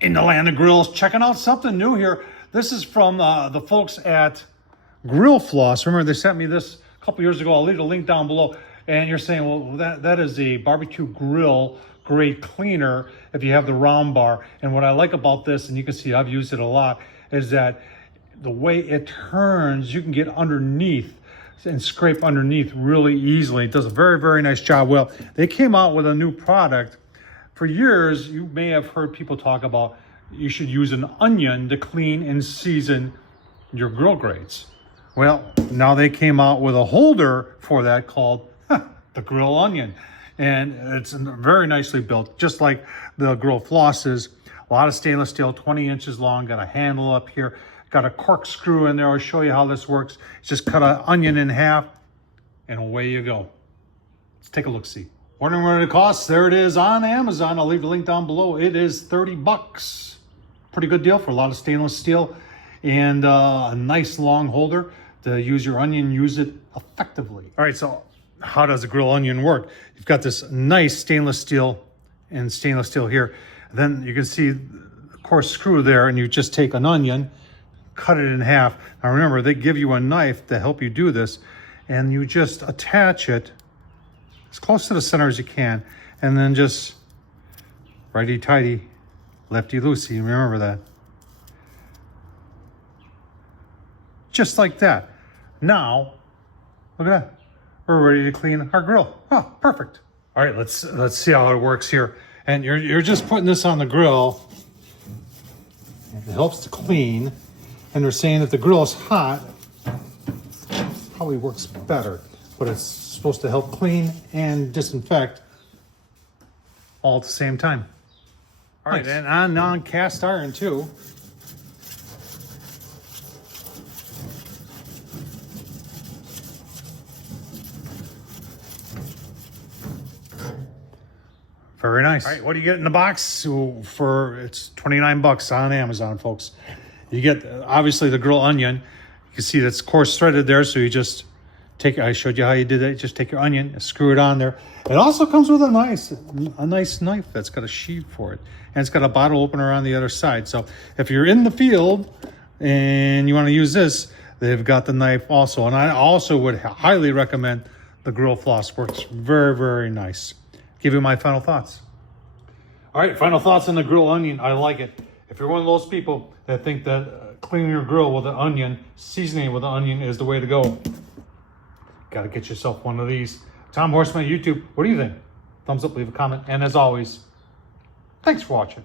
in the land of grills, checking out something new here. This is from the folks at Grill Floss. Remember, they sent me this a couple years ago. I'll leave the link down below. And you're saying, well, that is a barbecue grill grade cleaner if you have the round bar. And what I like about this, and you can see I've used it a lot, is that the way it turns, you can get underneath and scrape underneath really easily. It does a very, very nice job. Well, they came out with a new product. For years, you may have heard people talk about you should use an onion to clean and season your grill grates. Well, now they came out with a holder for that called the Grill Onion. And it's very nicely built, just like the Grill Floss is. A lot of stainless steel, 20 inches long, got a handle up here, got a corkscrew in there. I'll show you how this works. Just cut an onion in half and away you go. Let's take a look-see. Wondering what it costs? There it is on Amazon. I'll leave the link down below. It is 30 bucks. Pretty good deal for a lot of stainless steel and a nice long holder to use your onion, use it effectively. All right, so how does the Grill Onion work? You've got this nice stainless steel and stainless steel here. Then you can see the coarse screw there, and you just take an onion, cut it in half. Now remember, they give you a knife to help you do this, and you just attach it as close to the center as you can, and then just righty-tighty, lefty-loosey. Remember that. Just like that. Now, look at that. We're ready to clean our grill. Oh, perfect. All right, let's see how it works here. And you're just putting this on the grill. It helps to clean. And they're saying if the grill is hot, probably works better. But it's supposed to help clean and disinfect all at the same time. All right, and on non-cast iron too. Very nice. All right, what do you get in the box? It's 29 bucks on Amazon, folks. You get, obviously, the Grill Onion. You can see that's coarse threaded there, so you just take, I showed you how you did it. Just take your onion, screw it on there. It also comes with a nice knife that's got a sheath for it. And it's got a bottle opener on the other side. So if you're in the field and you want to use this, they've got the knife also. And I also would highly recommend the Grill Floss. Works very, very nice. Give you my final thoughts. All right, final thoughts on the Grill Onion. I like it. If you're one of those people that think that cleaning your grill with an onion, seasoning with an onion is the way to go, got to get yourself one of these. Tom Horsman, YouTube. What do you think? Thumbs up, leave a comment. And as always, thanks for watching.